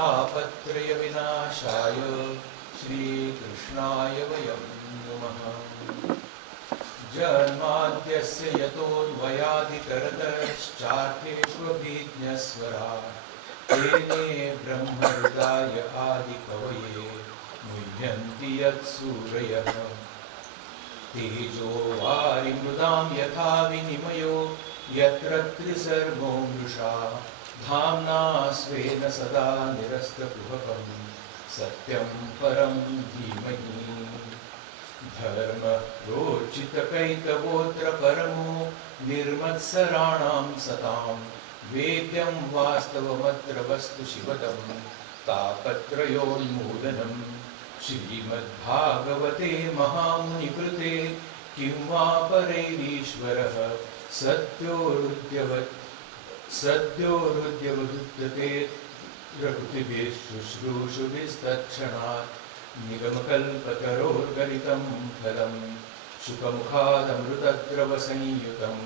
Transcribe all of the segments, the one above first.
तापत्रय विनाशाय श्रीकृष्णाय वयं नमः। जन्माद्यस्य यतोऽन्वयादितरतश्चार्थेष्वभिज्ञस्वराट् तेने ब्रह्महृदाय आदिकवये मुह्यन्ति यत्सूरयः। तेजो वारिमृदां यथा विनिमयो यत्र त्रिसर्गो मृषा धाम्ना स्वेन सदा निरस्तकुहकं सत्यं परं धीमहि। धर्मप्रोचितकैतवोऽत्र परमो निर्मत्सराणां सतां वेद्यं वास्तवमत्र वस्तु शिवदं तापत्रयोन्मूलनं। श्रीमद्भागवते महामुनिकृते किं वा परैरीश्वरः सद्योरुद्यवदुद्धते प्रकृतिभिः शुश्रूषुभिस्तत्क्षणात् निगमकल्पतरोर्गलितं फलं शुकमुखादमृतद्रवसंयुतं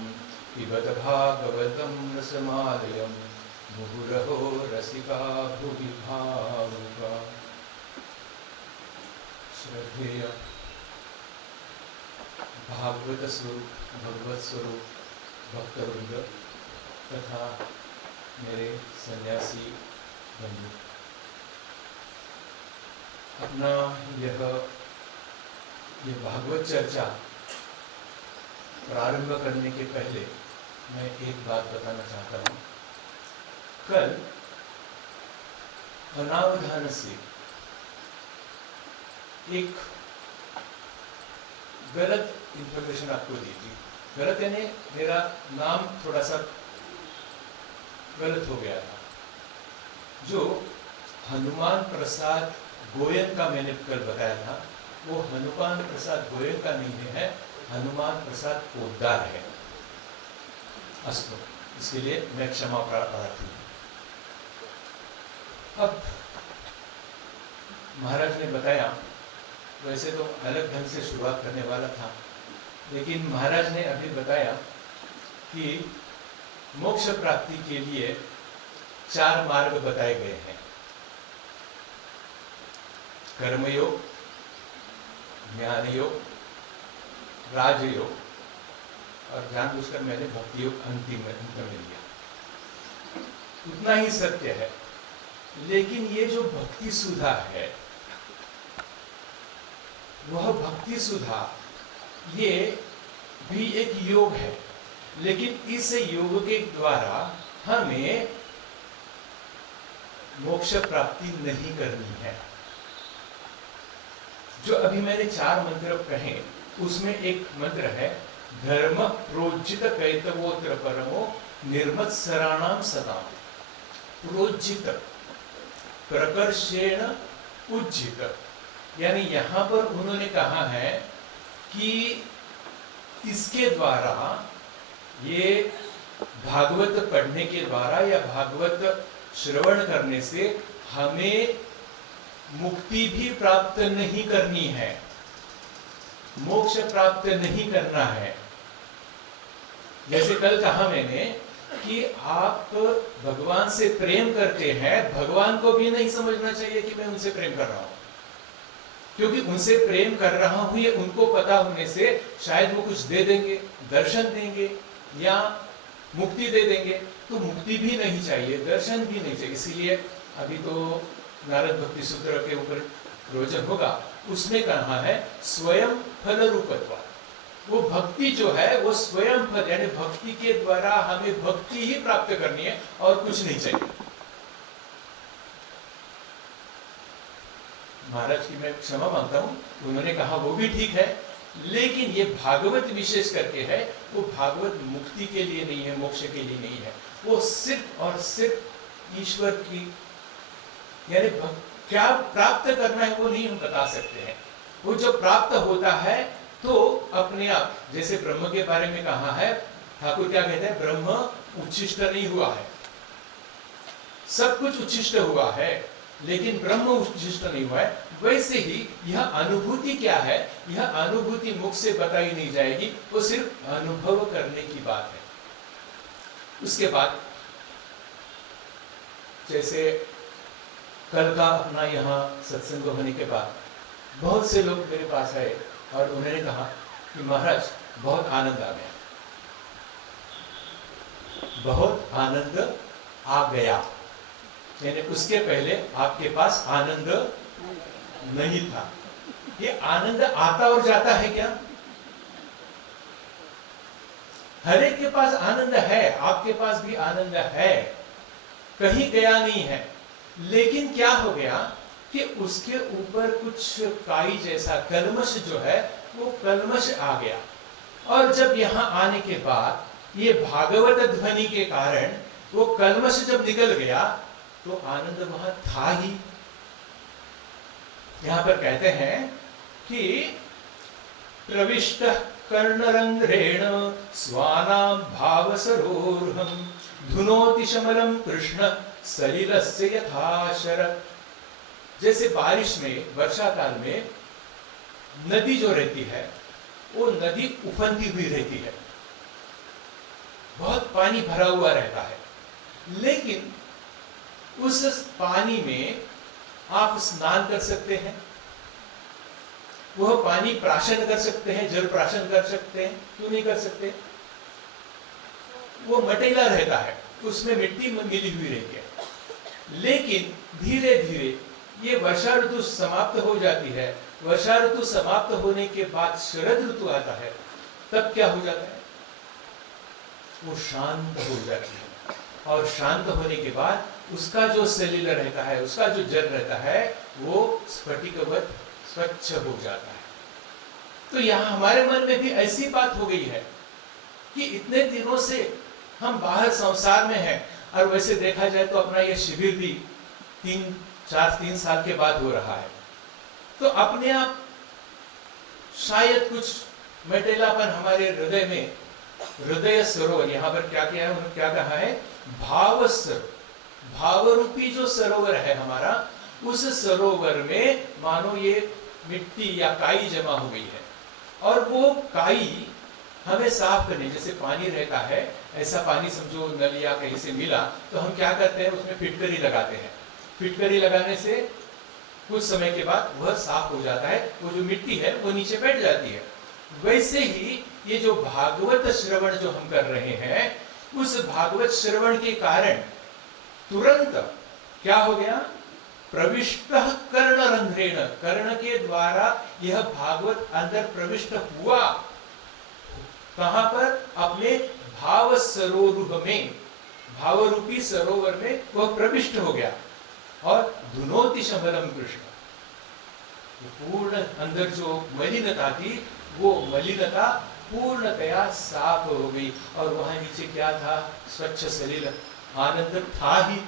पिबत भागवतं रसमालयं मुहुरहो रसिका भुवि भावुका। श्रद्धेय भागवत स्वरूप भगवत स्वरूप भक्तवृंद तथा मेरे सन्यासी बंधु, अपना यह भागवत चर्चा प्रारंभ करने के पहले मैं एक बात बताना चाहता हूँ। कल अनावधान से एक गलत इंफॉर्मेशन आपको दी थी। गलत यानी मेरा नाम थोड़ा सा गलत हो गया था। जो हनुमान प्रसाद गोयन का मैंने कल बताया था, वो हनुमान प्रसाद गोयन का नहीं है, हनुमान प्रसाद पोद्दार है। अस्तु, इसके लिए मैं क्षमा प्रार्थी हूँ। अब महाराज ने बताया, वैसे तो अलग ढंग से शुरुआत करने वाला था, लेकिन महाराज ने अभी बताया कि मोक्ष प्राप्ति के लिए 4 मार्ग बताए गए हैं। कर्मयोग, ज्ञान योग, राजयोग और जानबूझकर मैंने भक्ति योग अंतिम में लिया। उतना ही सत्य है, लेकिन ये जो भक्ति सुधा है, वह भक्ति सुधा ये भी एक योग है, लेकिन इस योग के द्वारा हमें मोक्ष प्राप्ति नहीं करनी है। जो अभी मैंने 4 मंत्र कहे, उसमें एक मंत्र है धर्म प्रोज्जित कैतवोत्र परमो निर्मत्सराणां सदा। प्रोज्जित, प्रकर्षेण उज्जित, यानी यहां पर उन्होंने कहा है कि इसके द्वारा, ये भागवत पढ़ने के द्वारा या भागवत श्रवण करने से हमें मुक्ति भी प्राप्त नहीं करनी है, मोक्ष प्राप्त नहीं करना है। जैसे कल कहा मैंने कि आप भगवान से प्रेम करते हैं, भगवान को भी नहीं समझना चाहिए कि मैं उनसे प्रेम कर रहा हूं, क्योंकि उनसे प्रेम कर रहा हूं ये उनको पता होने से शायद वो कुछ दे देंगे, दर्शन देंगे या मुक्ति दे देंगे, तो मुक्ति भी नहीं चाहिए, दर्शन भी नहीं चाहिए। इसीलिए अभी तो नारद भक्ति सूत्र के ऊपर प्रवचन होगा, उसमें कहा है स्वयं फल रूपत्व। वो भक्ति जो है वो स्वयं फल, यानी भक्ति के द्वारा हमें भक्ति ही प्राप्त करनी है और कुछ नहीं चाहिए। महाराज की मैं क्षमा मांगता हूं, उन्होंने कहा वो भी ठीक है, लेकिन ये भागवत विशेष करके है, वो भागवत मुक्ति के लिए नहीं है, मोक्ष के लिए नहीं है, वो सिर्फ और सिर्फ ईश्वर की, यानी क्या प्राप्त करना है वो नहीं हम बता सकते हैं। वो जो प्राप्त होता है तो अपने आप, जैसे ब्रह्म के बारे में कहा है, ठाकुर क्या कहते हैं, ब्रह्म उच्छिष्ट नहीं हुआ है, सब कुछ उच्छिष्ट हुआ है, लेकिन ब्रह्म उच्छिष्ट नहीं हुआ है। वैसे ही यह अनुभूति क्या है, यह अनुभूति मुख से बताई नहीं जाएगी, वो सिर्फ अनुभव करने की बात है। उसके बाद जैसे कल का अपना यहाँ सत्संग होने के बाद बहुत से लोग मेरे पास आए और उन्होंने कहा कि महाराज बहुत आनंद आ गया, बहुत आनंद आ गया, यानी उसके पहले आपके पास आनंद नहीं था। ये आनंद आता और जाता है क्या? हर एक के पास आनंद है, आपके पास भी आनंद है, कहीं गया नहीं है। लेकिन क्या हो गया कि उसके ऊपर कुछ काई जैसा कलमश जो है वो कलमश आ गया। और जब यहाँ आने के बाद ये भागवत ध्वनि के कारण वो कलमश जब निकल गया तो आनंद वहां था ही। यहां पर कहते हैं कि प्रविष्ट कर्णरंध्रेण स्वानाम भावसरोर्हम धुनोति शमलम कृष्ण सलिलस्य यथा शरत्। जैसे बारिश में, वर्षा काल में नदी जो रहती है वो नदी उफनती हुई रहती है, बहुत पानी भरा हुआ रहता है, लेकिन उस पानी में आप स्नान कर सकते हैं, वह पानी प्राशन कर सकते हैं, जल प्राशन कर सकते हैं, क्यों नहीं कर सकते? वो मटेला रहता है, उसमें मिट्टी मिली हुई रहती है। लेकिन धीरे धीरे ये वर्षा ऋतु समाप्त हो जाती है, वर्षा ऋतु समाप्त होने के बाद शरद ऋतु आता है, तब क्या हो जाता है? वो शांत हो जाती है, और शांत होने के बाद उसका जो सलिल रहता है, उसका जो जल रहता है वो स्फटिकवत स्वच्छ हो जाता है। तो यहाँ हमारे मन में भी ऐसी बात हो गई है कि इतने दिनों से हम बाहर संसार में हैं, और वैसे देखा जाए तो अपना ये शिविर भी 3 साल के बाद हो रहा है, तो अपने आप शायद कुछ मटेलापन हमारे हृदय में, हृदय सरोवर, यहाँ पर क्या किया है, उन्होंने क्या कहा है? भाव सरोवर, भावरूपी जो सरोवर है हमारा, उस सरोवर में मानो ये मिट्टी या काई जमा हो गई है, और वो काई हमें साफ करने, जैसे पानी रहता है, ऐसा पानी समझो नल या कहीं से मिला तो हम क्या करते हैं, उसमें फिटकरी लगाते हैं। फिटकरी लगाने से कुछ समय के बाद वह साफ हो जाता है, वो जो मिट्टी है वो नीचे बैठ जाती है। वैसे ही ये जो भागवत श्रवण जो हम कर रहे हैं, उस भागवत श्रवण के कारण तुरंत क्या हो गया? प्रविष्ट कर्णरंध्रेण, कर्ण के द्वारा यह भागवत अंदर प्रविष्ट हुआ। कहां पर? अपने भाव सरोवर में, भावरूपी सरोवर में वह प्रविष्ट हो गया। और धुनोति शमलम कृष्ण, पूर्ण अंदर जो मलिनता थी वो मलिनता पूर्णतया साफ हो गई, और वहां नीचे क्या था? स्वच्छ सलिल आनंद था ही।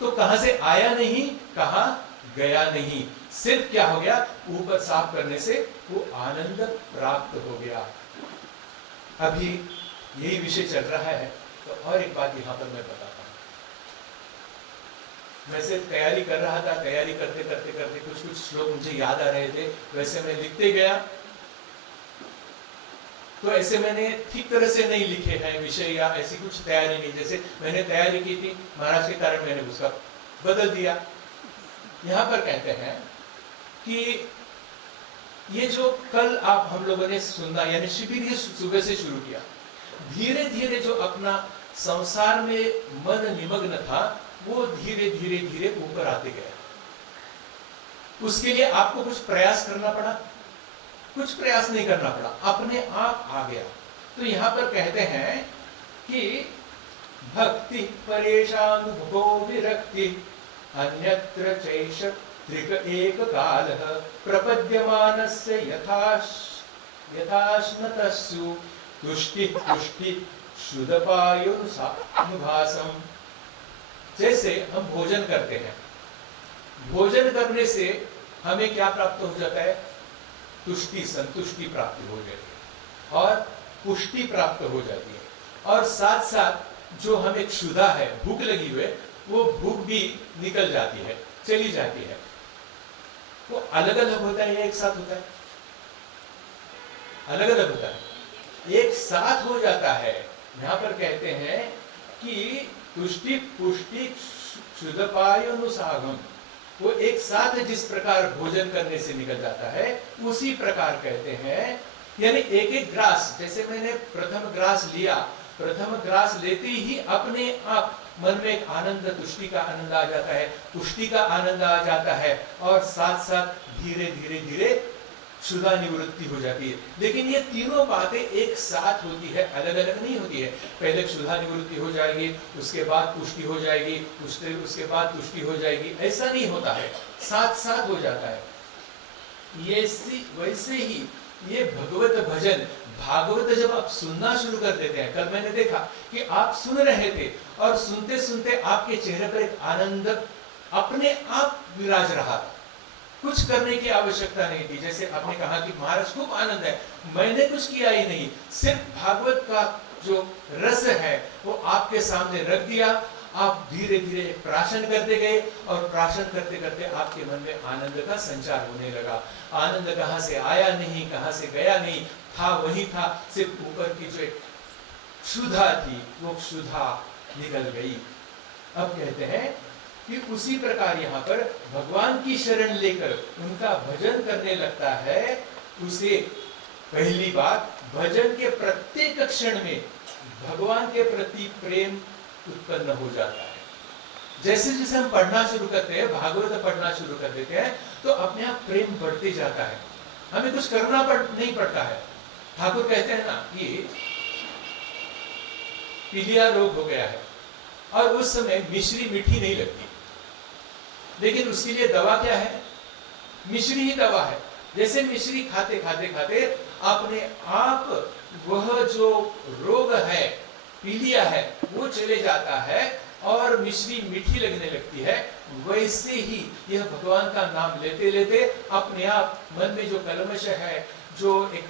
तो कहां से आया नहीं, कहां गया नहीं, सिर्फ क्या हो गया? ऊपर साफ करने से वो आनंद प्राप्त हो गया। अभी यही विषय चल रहा है, तो और एक बात यहां पर मैं बताता हूं। वैसे तैयारी कर रहा था, तैयारी करते करते करते कुछ श्लोक मुझे याद आ रहे थे, वैसे मैं लिखते गया, तो ऐसे मैंने ठीक तरह से नहीं लिखे हैं विषय, या ऐसी कुछ तैयारी नहीं। जैसे मैंने तैयारी की थी, महाराज के कारण मैंने उसका बदल दिया। यहाँ पर कहते हैं कि ये जो कल आप हम लोगों ने सुना, यानी शिविर ही सुबह से शुरू किया, धीरे धीरे जो अपना संसार में मन निमग्न था वो धीरे धीरे धीरे ऊपर आते गया। उसके लिए आपको कुछ प्रयास करना पड़ा? कुछ प्रयास नहीं करना पड़ा, अपने आप आ गया। तो यहाँ पर कहते हैं कि भक्ति परेशानुभुतो विरक्ति अन्यत्र चैष त्रिक एक कालः प्रपद्यमानस्य यथाश्नतस्सु तुष्टि तुष्टि शुद्धपायुनुभासम। जैसे हम भोजन करते हैं, भोजन करने से हमें क्या प्राप्त हो जाता है? तुष्टि, संतुष्टि प्राप्ति हो जाती है, और पुष्टि प्राप्त हो जाती है, और साथ साथ जो हमें क्षुधा है, भूख लगी हुई, वो भूख भी निकल जाती है, चली जाती है। वो अलग अलग होता है या एक साथ होता है? अलग अलग होता है, एक साथ हो जाता है। यहाँ पर कहते हैं कि तुष्टि पुष्टि क्षुधपायुनुसागम, वो एक साथ जिस प्रकार भोजन करने से निकल जाता है उसी प्रकार कहते हैं। यानी एक एक ग्रास, जैसे मैंने प्रथम ग्रास लिया, प्रथम ग्रास लेते ही अपने आप मन में एक आनंद, तुष्टि का आनंद आ जाता है, पुष्टि का आनंद आ जाता है, और साथ साथ धीरे धीरे धीरे क्षुधा निवृत्ति हो जाती है। लेकिन ये तीनों बातें एक साथ होती है, अलग अलग नहीं होती है। पहले क्षुधा निवृत्ति हो जाएगी, उसके बाद पुष्टि हो जाएगी, उसके बाद तुष्टि हो जाएगी, ऐसा नहीं होता है, साथ साथ हो जाता है। ये वैसे ही ये भगवत भजन, भागवत जब आप सुनना शुरू कर देते हैं, कल मैंने देखा कि आप सुन रहे थे और सुनते सुनते आपके चेहरे पर एक आनंद अपने आप विराज रहा था, कुछ करने की आवश्यकता नहीं थी। जैसे आपने कहा कि महाराज खूब आनंद है, मैंने कुछ किया ही नहीं, सिर्फ भागवत का जो रस है वो आपके सामने रख दिया, आप धीरे धीरे प्राशन करते गए, और प्राशन करते करते आपके मन में आनंद का संचार होने लगा। आनंद कहाँ से आया नहीं, कहाँ से गया नहीं, था वही था, सिर्फ ऊपर की जो एक क्षुधा थी वो क्षुधा निकल गई। अब कहते हैं कि उसी प्रकार यहाँ पर भगवान की शरण लेकर उनका भजन करने लगता है, उसे पहली बात भजन के प्रत्येक क्षण में भगवान के प्रति प्रेम उत्पन्न हो जाता है। जैसे जैसे हम पढ़ना शुरू करते हैं, भागवत पढ़ना शुरू कर देते हैं, तो अपने आप प्रेम बढ़ते जाता है, हमें कुछ करना नहीं पड़ता है। ठाकुर कहते हैं ना कि पीलिया रोग हो गया है और उस समय मिश्री मीठी नहीं लगती, लेकिन उसके लिए दवा क्या है? मिश्री ही दवा है। जैसे मिश्री खाते खाते खाते अपने आप वह जो रोग है, पीलिया है, वो चले जाता है और मिश्री मीठी लगने लगती है। वैसे ही यह भगवान का नाम लेते लेते अपने आप मन में जो कलमश है, जो एक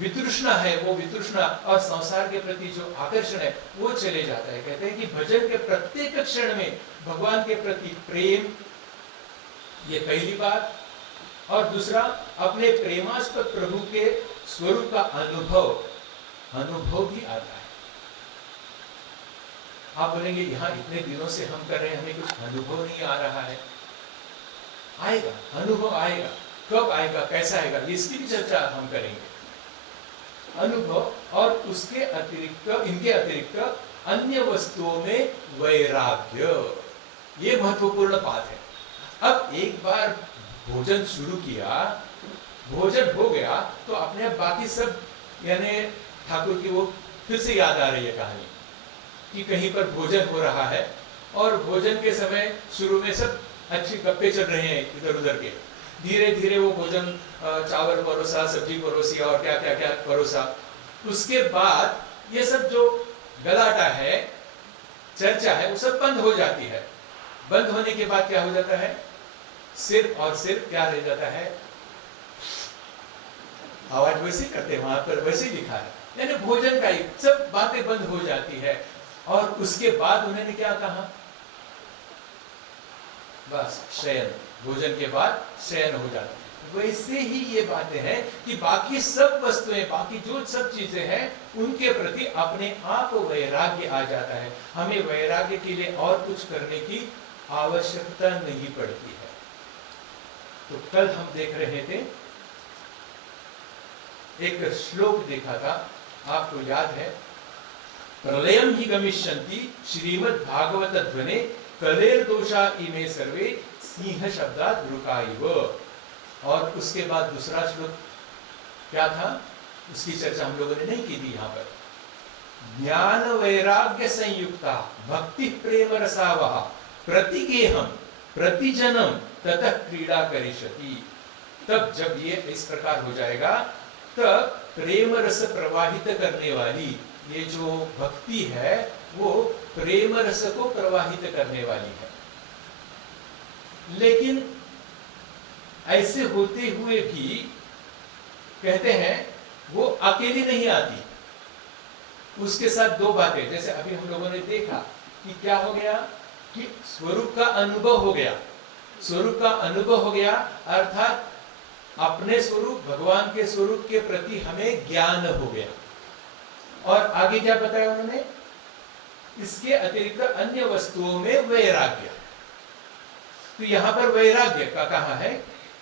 वितृष्णा है, वो वितृष्णा और संसार के प्रति जो आकर्षण है वो चले जाता है। कहते हैं कि भजन के प्रत्येक क्षण में भगवान के प्रति प्रेम, ये पहली बात। और दूसरा, अपने प्रेमास्पद प्रभु के स्वरूप का अनुभव भी आता है। आप बोलेंगे यहाँ इतने दिनों से हम कर रहे हैं, हमें कुछ अनुभव नहीं आ रहा है। आएगा, अनुभव आएगा। कब आएगा, कैसा आएगा, इसकी भी चर्चा हम करेंगे। अनुभव, और उसके अतिरिक्त, इनके अतिरिक्त अन्य वस्तुओं में वैराग्य, ये महत्वपूर्ण बात है। अब एक बार भोजन शुरू किया, भोजन हो गया, तो अपने आप बाकी सब, यानी ठाकुर की वो फिर से याद आ रही है कहानी कि कहीं पर भोजन हो रहा है और भोजन के समय शुरू में सब अच्छी गप्पे चल रहे हैं इधर उधर के, धीरे धीरे वो भोजन, चावल परोसा, सब्जी परोसी और क्या क्या क्या परोसा। उसके बाद ये सब जो गलाटा है, चर्चा है, वो सब बंद हो जाती है। बंद होने के बाद क्या हो जाता है? सिर्फ और सिर्फ क्या रह जाता है? आवाज वैसे करते हैं, वहां पर वैसे लिखा है, यानी भोजन का ही सब बातें बंद हो जाती है। और उसके बाद उन्होंने क्या कहा? बस शयन, भोजन के बाद शयन हो जाता है। वैसे ही ये बातें हैं कि बाकी सब वस्तुएं, बाकी जो सब चीजें हैं, उनके प्रति अपने आप वैराग्य आ जाता है। हमें वैराग्य के लिए और कुछ करने की आवश्यकता नहीं पड़ती है। तो कल हम देख रहे थे, एक श्लोक देखा था, आपको याद है, प्रलयम ही गमिष्यन्ति श्रीमद् भागवत ध्वने कलेर दोषा इमे सर्वे सिंह शब्दात् रुकाइव। और उसके बाद दूसरा श्लोक क्या था, उसकी चर्चा हम लोगों ने नहीं की थी यहाँ पर। ज्ञान वैराग्य संयुक्ता भक्ति प्रेम रसावह प्रतिगेहम प्रतिजनम ततः क्रीड़ा करिष्यति। तब जब ये इस प्रकार हो जाएगा, तब प्रेम रस प्रवाहित करने वाली ये जो भक्ति है वो प्रेम रस को प्रवाहित करने वाली है। लेकिन ऐसे होते हुए भी कहते हैं वो अकेली नहीं आती, उसके साथ दो बातें, जैसे अभी हम लोगों ने देखा कि क्या हो गया कि स्वरूप का अनुभव हो गया। स्वरूप का अनुभव हो गया अर्थात अपने स्वरूप, भगवान के स्वरूप के प्रति हमें ज्ञान हो गया। और आगे क्या बताया उन्होंने? इसके अतिरिक्त अन्य वस्तुओं में वैराग्य। तो यहाँ पर वैराग्य का कहा है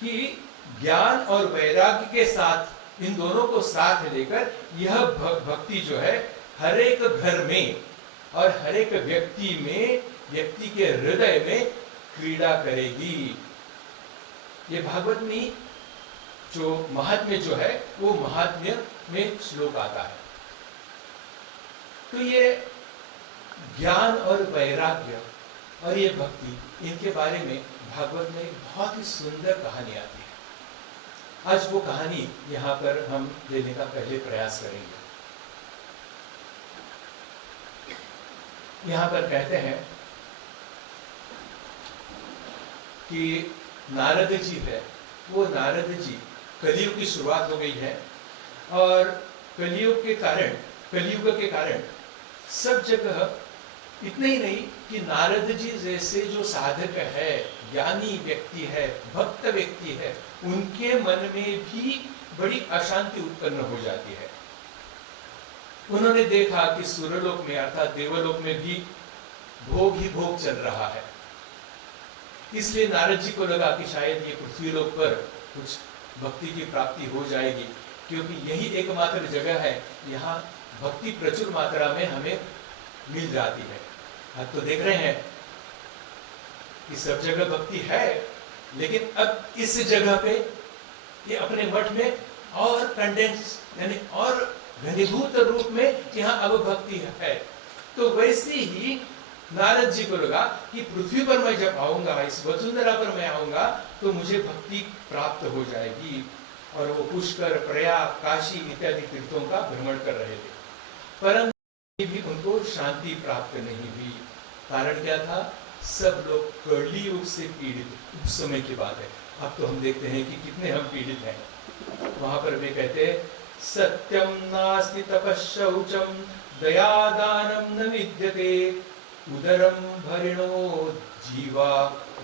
कि ज्ञान और वैराग्य के साथ इन दोनों को साथ लेकर यह भक्ति जो है हर एक घर में और हर एक व्यक्ति में, व्यक्ति के हृदय में क्रीड़ा करेगी। ये भागवत में जो महात्म्य जो है वो महात्म्य में श्लोक आता है। तो ये ज्ञान और वैराग्य और ये भक्ति, इनके बारे में भागवत में एक बहुत ही सुंदर कहानी आती है। आज वो कहानी यहाँ पर हम लेने का पहले प्रयास करेंगे। यहाँ पर कहते हैं कि नारद जी है, वो नारद जी, कलयुग की शुरुआत हो गई है और कलयुग के कारण सब जगह, इतना ही नहीं कि नारद जी जैसे जो साधक है, ज्ञानी व्यक्ति है, भक्त व्यक्ति है, उनके मन में भी बड़ी अशांति उत्पन्न हो जाती है। उन्होंने देखा कि सुरलोक में अर्थात देवलोक में भी भोग ही भोग चल रहा है। इसलिए नारद जी को लगा कि शायद ये पृथ्वीलोक पर कुछ भक्ति की प्राप्ति हो जाएगी, क्योंकि यही एकमात्र जगह है यहाँ भक्ति प्रचुर मात्रा में हमें मिल जाती है। अब तो देख रहे हैं कि सब जगह भक्ति है, लेकिन अब इस जगह पे ये अपने मठ में और कंडेंस यानी और घनीभूत रूप में यहाँ अब भक्ति है। तो वैसे ही नारद जी को लगा कि पृथ्वी पर मैं जब आऊंगा, इस वसुंधरा पर मैं आऊंगा, तो मुझे भक्ति प्राप्त हो जाएगी। और वो पुष्कर, प्रयाग, काशी इत्यादि तीर्थों का भ्रमण कर रहे थे, परंतु भी उनको शांति प्राप्त नहीं हुई। कारण क्या था? सब लोग कली युग से पीड़ित। उस समय की बात है, अब तो हम देखते हैं कि कितने हम पीड़ित हैं। वहां पर वे कहते हैं, सत्यम नास्ति तपश्शौचम दयादानम न विद्यते उदरम भरिणो जीवा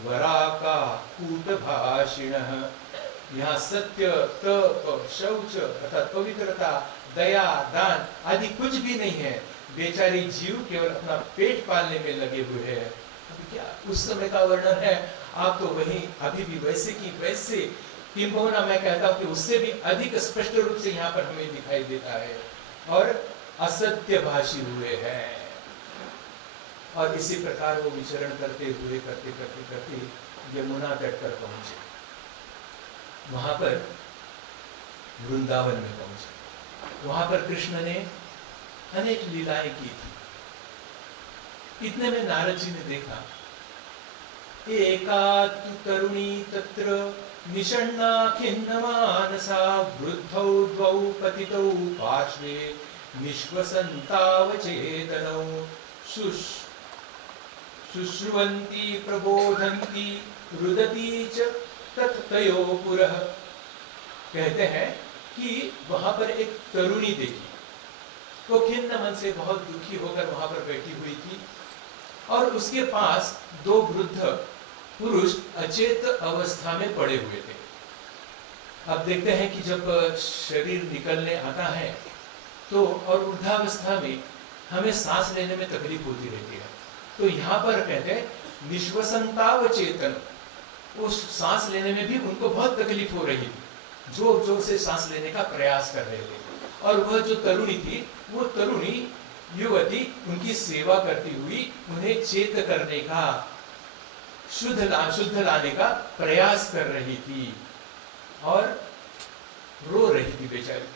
वराका कूटभाषिणः। यहाँ सत्य, तप, शौच अर्थात पवित्रता, दया, दान आदि कुछ भी नहीं है। बेचारी जीव केवल अपना पेट पालने में लगे हुए हैं। अभी क्या उस समय का वर्णन है? आप तो वही अभी भी वैसे की वैसे, किंबहुना मैं कहता हूँ कि उससे भी अधिक स्पष्ट रूप से यहाँ पर हमें दिखाई देता है, और असत्य भाषी हुए हैं। और इसी प्रकार वो विचरण करते हुए करते यमुना तट पर पहुंचे। वहां पर वृंदावन में पहुंचे। वहां पर कृष्ण ने अनेक लीलाएं की थी। इतने में नारद जी ने देखा, एकात् तरुणी तत्र निषण्णा खिन्न मानसा वृद्धौ द्वौ पतितौ पार्श्वे निश्वसन्तावचेतनौ शुश्रुवन्ति प्रबोधन्ति रुदती च तत्तयो पुरः। कहते हैं कि वहां पर एक तरुणी देखी, वो खिन्न मन से बहुत दुखी होकर वहां पर बैठी हुई थी, और उसके पास दो वृद्ध पुरुष अचेत अवस्था में पड़े हुए थे। अब देखते हैं कि जब शरीर निकलने आता है तो और वृद्धावस्था में हमें सांस लेने में तकलीफ होती रहती है। तो यहाँ पर कहते हैं निश्वसंतावचेतन, उस सांस लेने में भी उनको बहुत तकलीफ हो रही थी, जोर जोर से सांस लेने का प्रयास कर रहे थे। और वह जो तरुणी थी, वो तरुणी युवती उनकी सेवा करती हुई उन्हें चेत करने का, शुद्ध लाने का प्रयास कर रही थी, और रो रही थी बेचारी।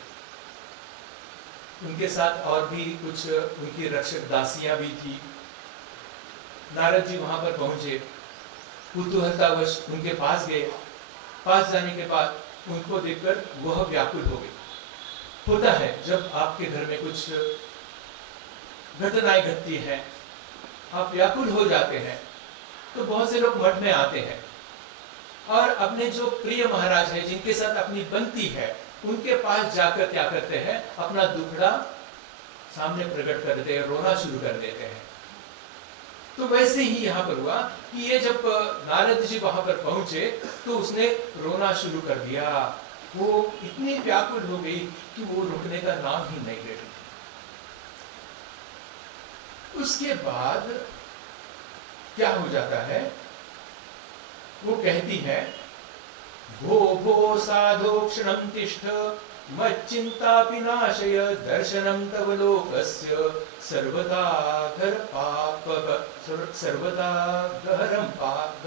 उनके साथ और भी कुछ उनकी रक्षक दासियां भी थी। नारद जी वहां पर पहुंचे, कुतूहलतावश उनके पास गए। पास जाने के बाद उनको देखकर वह व्याकुल हो गई। होता है जब आपके घर में कुछ घटनाएं घटती हैं, आप व्याकुल हो जाते हैं, तो बहुत से लोग मठ में आते हैं और अपने जो प्रिय महाराज है, जिनके साथ अपनी बनती है, उनके पास जाकर क्या करते हैं, अपना दुखड़ा सामने प्रकट कर देते हैं, रोना शुरू कर देते हैं। तो वैसे ही यहाँ पर हुआ कि ये जब नारद जी वहां पर पहुंचे तो उसने रोना शुरू कर दिया। वो इतनी व्याकुल हो गई कि वो रुकने का नाम ही नहीं ले रही। उसके बाद क्या हो जाता है वो कहती है, भो भो साधो क्षणं तिष्ठ मच्चिंता विनाशय दर्शनं तव लोकस्य सर्वदा घर पाप सर्वदा गहरं पाप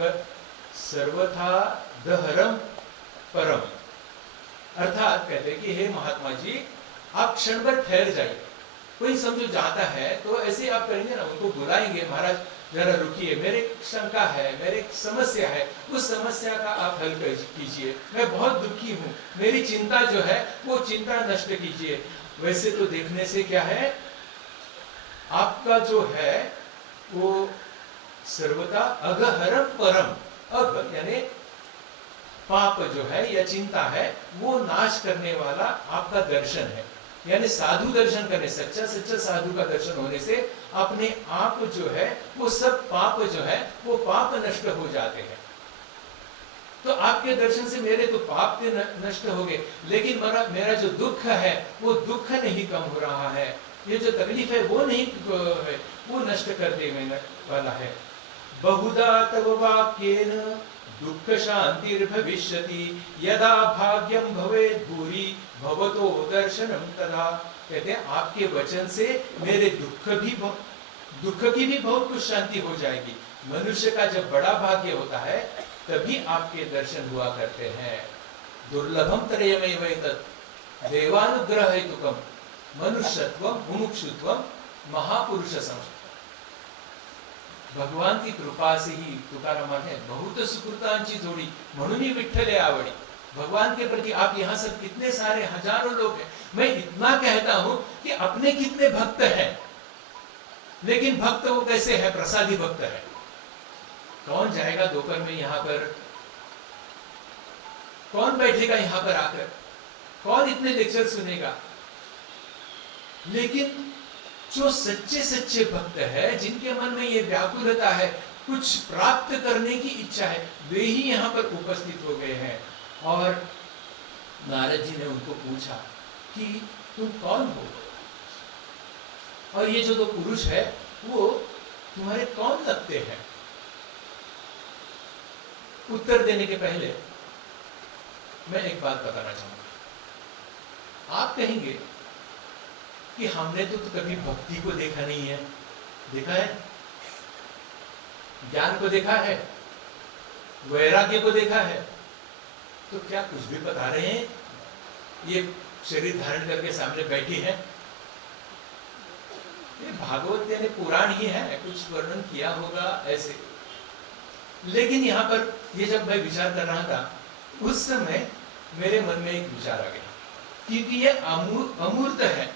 सर्वथा गहरं परम। अर्थात कहते हैं कि हे महात्मा जी, आप क्षण भर ठहर जाइए। कोई समझो जाता है तो ऐसे आप करेंगे ना, उनको बुलाएंगे, महाराज जरा रुकिए, मेरे शंका है, मेरे समस्या है, उस समस्या का आप हल कीजिए, मैं बहुत दुखी हूँ, मेरी चिंता जो है वो चिंता नष्ट कीजिए। वैसे तो देखने से क्या है, आपका जो है वो सर्वदा अगहरम परम, अग यानी पाप जो है या चिंता है वो नाश करने वाला आपका दर्शन है। यानी साधु दर्शन करने, सच्चा सच्चा साधु का दर्शन होने से अपने आप जो है वो सब पाप जो है वो पाप नष्ट हो जाते हैं। तो आपके दर्शन से मेरे तो पाप नष्ट हो गए, लेकिन मेरा जो दुख है वो दुख नहीं कम हो रहा है, ये जो तकलीफ है वो नहीं है, वो नष्ट कर देने वाला है। बहुधा तव वाक्येन दुख शांतिर्भविष्यति यदा भाग्यम भवेत् भूरि भवतो दर्शनम तदा। कहते हैं आपके वचन से मेरे दुख की भी बहुत कुछ शांति हो जाएगी। मनुष्य का जब बड़ा भाग्य होता है तभी आपके दर्शन हुआ करते हैं। दुर्लभम त्रयमेव एतत् देवानुग्रह हेतुकम मनुष्यत्वम मुमुक्षुत्वम महापुरुष संस्कृत। भगवान की कृपा से ही तुकाराम है बहुत सुकृतांची जोडी म्हणून ही विठ्ठले आवडी। भगवान के प्रति आप यहाँ सब कितने सारे हजारों लोग हैं, मैं इतना कहता हूं कि अपने कितने भक्त हैं, लेकिन भक्त वो कैसे है, प्रसादी भक्त है। कौन जाएगा दोपहर में यहाँ पर, कौन बैठेगा यहाँ पर आकर, कौन इतने लेक्चर सुनेगा। लेकिन जो सच्चे सच्चे भक्त है, जिनके मन में ये व्याकुलता है, कुछ प्राप्त करने की इच्छा है, वे ही यहाँ पर उपस्थित हो गए हैं। और नारद जी ने उनको पूछा कि तुम कौन हो, और ये जो दो पुरुष है वो तुम्हारे कौन लगते हैं। उत्तर देने के पहले मैं एक बात बताना चाहूंगा। आप कहेंगे कि हमने तो कभी भक्ति को देखा नहीं है, देखा है, ज्ञान को देखा है, वैराग्य को देखा है, तो क्या कुछ भी बता रहे हैं, ये शरीर धारण करके सामने बैठी है। ये भागवत यानी पुराण ही है, कुछ वर्णन किया होगा ऐसे। लेकिन यहाँ पर ये जब मैं विचार कर रहा था उस समय मेरे मन में एक विचार आ गया, क्योंकि ये अमूर्त है,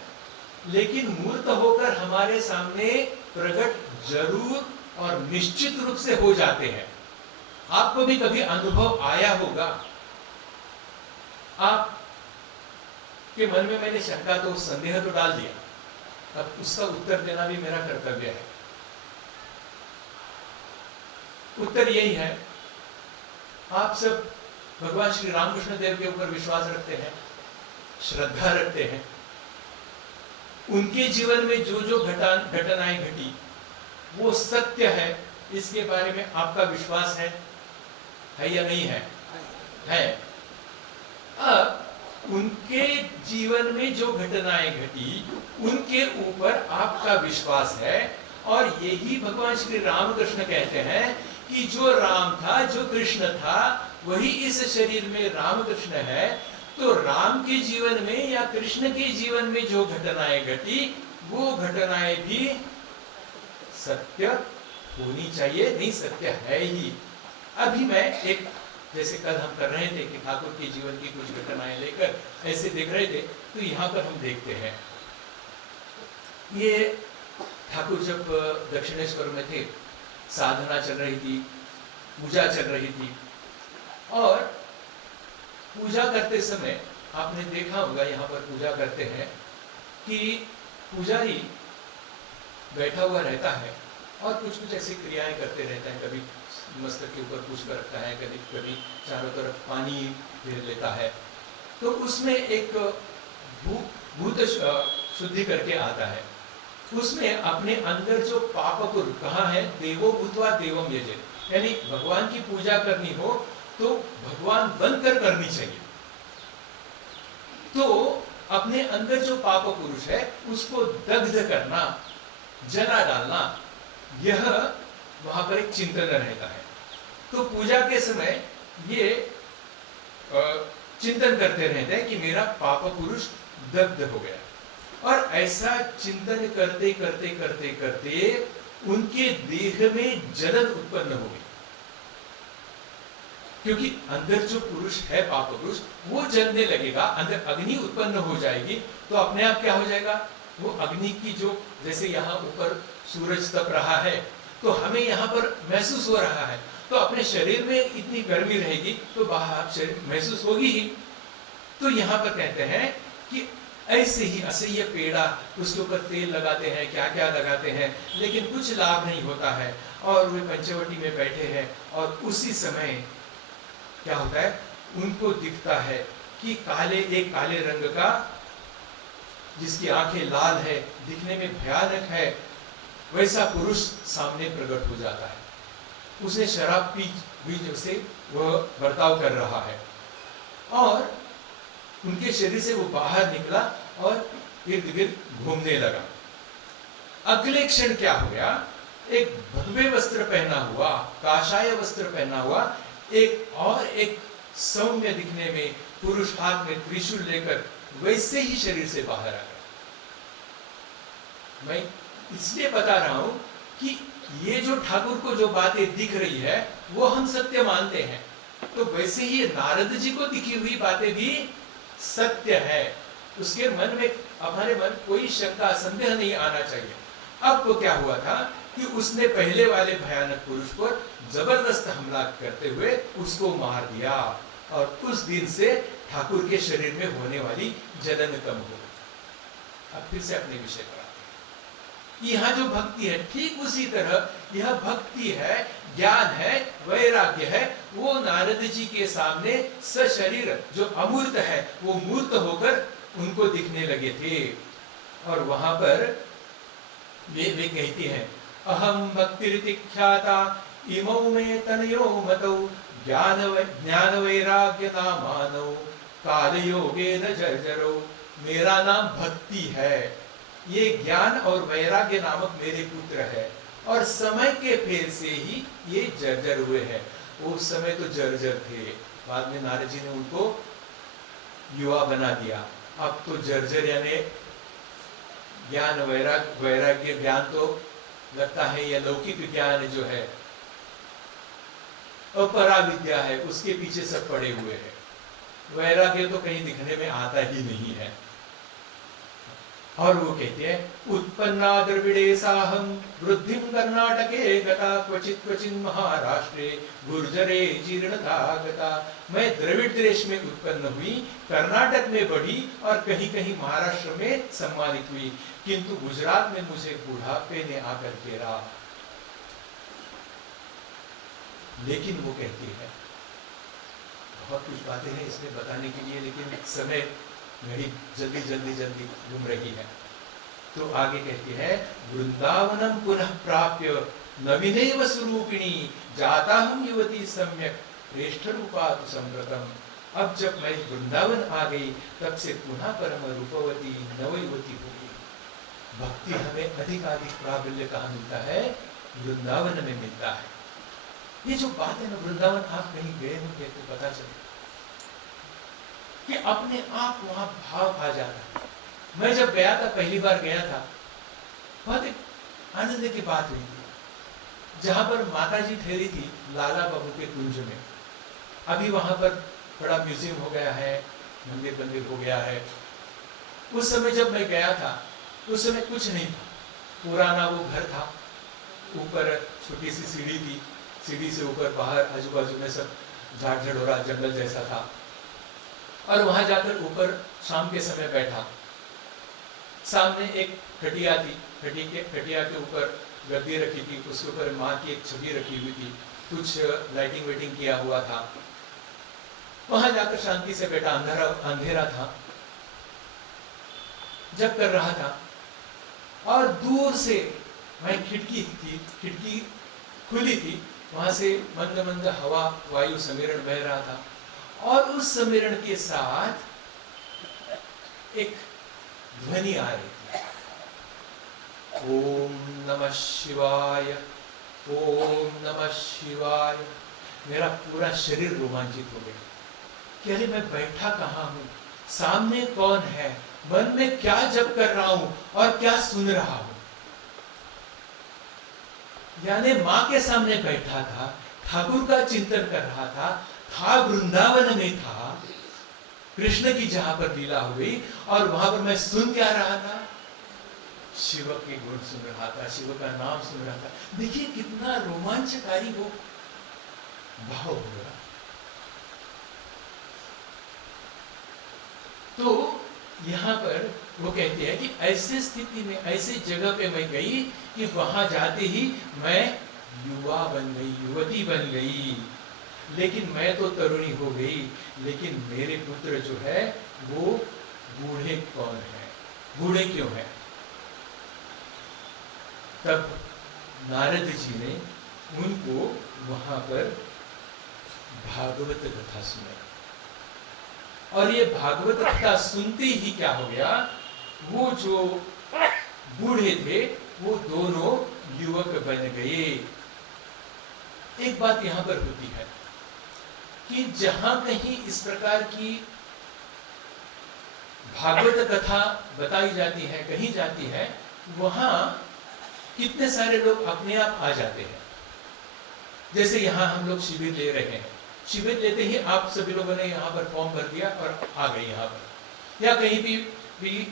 लेकिन मूर्त होकर हमारे सामने प्रकट जरूर और निश्चित रूप से हो जाते हैं। आपको भी कभी अनुभव आया होगा, आप के मन में मैंने शंका तो संदेह तो डाल दिया, अब उसका उत्तर देना भी मेरा कर्तव्य है। उत्तर यही है, आप सब भगवान श्री रामकृष्ण देव के ऊपर विश्वास रखते हैं, श्रद्धा रखते हैं। उनके जीवन में जो जो घटनाएं घटी वो सत्य है, इसके बारे में आपका विश्वास है या नहीं है? है। अब उनके जीवन में जो घटनाएं घटी उनके ऊपर आपका विश्वास है, और यही भगवान श्री रामकृष्ण कहते हैं कि जो राम था, जो कृष्ण था, वही इस शरीर में रामकृष्ण है। तो राम के जीवन में या कृष्ण के जीवन में जो घटनाएं घटी वो घटनाएं भी सत्य होनी चाहिए, नहीं सत्य है ही। अभी मैं एक, जैसे कल हम कर रहे थे कि ठाकुर के जीवन की कुछ घटनाएं लेकर ऐसे देख रहे थे, तो यहाँ पर हम देखते हैं ये ठाकुर जब दक्षिणेश्वर में थे, साधना चल रही थी, पूजा चल रही थी, और पूजा करते समय आपने देखा होगा यहाँ पर पूजा करते हैं कि पुजारी बैठा हुआ रहता है और कुछ कुछ ऐसी क्रियाएं करते रहते हैं। कभी मस्तक के ऊपर पुष्प रखता है, कभी कभी चारों तरफ पानी फेर लेता है। तो उसमें एक भूत शुद्धि करके आता है, उसमें अपने अंदर जो पापपुर कहाँ है, देवो भूतवा देवम यजे, यानी भगवान की पूजा करनी हो तो भगवान बनकर करनी चाहिए। तो अपने अंदर जो पाप पुरुष है उसको दग्ध करना, जला डालना, यह वहां पर एक चिंतन रहता है। तो पूजा के समय ये चिंतन करते रहते हैं कि मेरा पाप पुरुष दग्ध हो गया, और ऐसा चिंतन करते करते करते करते उनके देह में जलन उत्पन्न हो गई, क्योंकि अंदर जो पुरुष है पाप पुरुष वो जलने लगेगा, अंदर अग्नि उत्पन्न हो जाएगी, तो अपने आप क्या हो जाएगा, वो अग्नि की जो, जैसे यहाँ ऊपर सूरज तप रहा है तो हमें यहाँ पर महसूस हो रहा है, तो अपने शरीर में इतनी गर्मी रहेगी तो बाहर शरीर महसूस होगी ही। तो यहाँ पर कहते हैं कि ऐसे ही असह्य पेड़ा, उसके ऊपर तेल लगाते हैं, क्या क्या लगाते हैं, लेकिन कुछ लाभ नहीं होता है, और वे पंचवटी में बैठे हैं, और उसी समय क्या होता है, उनको दिखता है कि एक काले रंग का, जिसकी आंखें लाल है, दिखने में भयानक है, वैसा पुरुष सामने प्रकट हो जाता है। उसने शराब पी से वह बर्ताव कर रहा है, और उनके शरीर से वो बाहर निकला और इर्द गिर्द घूमने लगा। अगले क्षण क्या हो गया, एक भगवे वस्त्र पहना हुआ, काशाय वस्त्र पहना हुआ एक सौम्य दिखने में पुरुष हाथ में त्रिशूल लेकर वैसे ही शरीर से बाहर आ गया। मैं इसलिए बता रहा हूं कि ये जो ठाकुर को जो बातें दिख रही है वो हम सत्य मानते हैं, तो वैसे ही नारद जी को दिखी हुई बातें भी सत्य है। उसके मन में, हमारे मन कोई शंका संदेह नहीं आना चाहिए। अब तो क्या हुआ था कि उसने पहले वाले भयानक पुरुष पर जबरदस्त हमला करते हुए उसको मार दिया, और उस दिन से ठाकुर के शरीर में होने वाली जलन कम हो गई। अब फिर से अपने विषय पर आते हैं। यहाँ जो भक्ति है ठीक उसी तरह यह भक्ति है, ज्ञान है, वैराग्य है। वो नारद जी के सामने सशरीर जो अमूर्त है वो मूर्त होकर उनको दिखने लगे थे, और वहां पर वे कहती हैं, अहम भक्तिरितिख्याता इमौ में तनयो मतौ ज्ञान वैराग्य नामानौ काल योगेन जर्जरौ। मेरा नाम भक्ति है, ये ज्ञान और वैराग्य नामक मेरे पुत्र है, और समय के फेर से ही ये जर्जर हुए हैं। उस समय तो जर्जर थे, बाद में नारद जी ने उनको युवा बना दिया। अब तो जर्जर यानी ज्ञान वैराग्य ज्ञान तो लगता है यह लौकिक ज्ञान जो है, अपरा विद्या है, उसके पीछे सब पड़े हुए हैं। वैराग्य तो कहीं दिखने में आता ही नहीं है। और वो कहते हैं, उत्पन्ना द्रविड़े साहम वृद्धिं कर्नाटके गता क्वचित महाराष्ट्रे गुर्जरे जीर्णता गता। मैं द्रविड़ देश में उत्पन्न हुई, कर्नाटक में बढ़ी, और कहीं कहीं महाराष्ट्र में सम्मानित हुई, किंतु गुजरात में मुझे बुढ़ापे ने आकर घेरा। लेकिन वो कहती है, बहुत कुछ बातें हैं इसमें बताने के लिए, लेकिन समय घड़ी जल्दी घूम रही है। तो आगे कहती है, वृंदावनम पुनः प्राप्य नवीनैव स्वरूपिणी जाता हम युवती सम्यक श्रेष्ठ रूपातु संव्रतम। अब जब मैं वृंदावन आ गई तब से पुनः परम रूपवती नवयुवती हो गई। भक्ति हमें अधिकाधिक प्राबल्य कहाँ मिलता है, वृंदावन में मिलता है। ये जो बात है ना, वृंदावन आप कहीं गए होंगे तो पता चले कि अपने आप वहां भाव आ जाता है। मैं जब गया था, पहली बार गया था, बहुत एक आनंद की बात हुई थी, जहां पर माता जी ठहरी थी लाला बाबू के कुंज में। अभी वहां पर बड़ा म्यूजियम हो गया है, मंदिर हो गया है। उस समय जब मैं गया था उस समय कुछ नहीं था, पुराना वो घर था, ऊपर छोटी सी सीढ़ी थी, सीढ़ी से ऊपर बाहर आजू बाजू में सब झाड़ झड़ोरा जंगल जैसा था। और वहां जाकर ऊपर शाम के समय बैठा, सामने एक खटिया थी, खटिया के ऊपर गद्दी रखी थी, उसके ऊपर माँ की एक छवि रखी हुई थी, कुछ लाइटिंग वेटिंग किया हुआ था। वहां जाकर शांति से बैठा, अंधेरा था, जब कर रहा था, और दूर से वहीं खिड़की खुली थी, वहां से मंद मंद हवा वायु समीरण बह रहा था, और उस समीरण के साथ एक ध्वनि आ रही थी, ओम नमः शिवाय, ओम नमः शिवाय। मेरा पूरा शरीर रोमांचित हो गया कि अरे मैं बैठा कहाँ हूँ, सामने कौन है, मन में क्या जप कर रहा हूँ और क्या सुन रहा हूँ। यानी माँ के सामने बैठा था, ठाकुर का चिंतन कर रहा था वृंदावन में था, कृष्ण की जहां पर लीला हुई, और वहां पर मैं सुन क्या रहा था, शिव के गुण सुन रहा था, शिव का नाम सुन रहा था। देखिए कितना रोमांचकारी वो भाव होगा। तो यहाँ पर वो कहते हैं कि ऐसी स्थिति में, ऐसी जगह पे मैं गई कि वहां जाते ही मैं युवा बन गई, युवती बन गई, लेकिन मैं तो तरुणी हो गई, लेकिन मेरे पुत्र जो है वो बूढ़े कौन है, बूढ़े क्यों है। तब नारद जी ने उनको वहां पर भागवत कथा सुनाई, और ये भागवत कथा सुनते ही क्या हो गया, वो जो बूढ़े थे वो दोनों युवक बन गए। एक बात यहां पर होती है कि जहां कहीं इस प्रकार की भागवत कथा बताई जाती है, कही जाती है, वहां कितने सारे लोग अपने आप आ जाते हैं। जैसे यहाँ हम लोग शिविर ले रहे हैं, शिविर लेते ही आप सभी लोगों ने यहाँ पर फॉर्म भर दिया और आ गए यहाँ पर, या कहीं भी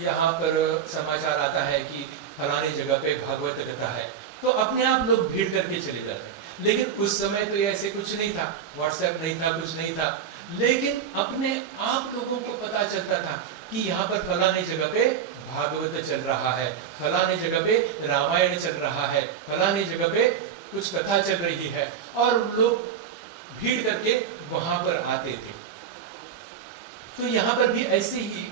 यहाँ पर समाचार आता है कि फलाने जगह पे भागवत कथा है, तो अपने आप लोग भीड़ करके चले जाते हैं। लेकिन उस समय तो ऐसे कुछ नहीं था, व्हाट्सएप नहीं था, कुछ नहीं था, लेकिन अपने आप लोगों को पता चलता था कि यहाँ पर फलाने जगह पे भागवत चल रहा है, फलाने जगह पे रामायण चल रहा है, फलाने जगह पे कुछ कथा चल रही है, और लोग भीड़ करके वहां पर आते थे। तो यहाँ पर भी ऐसे ही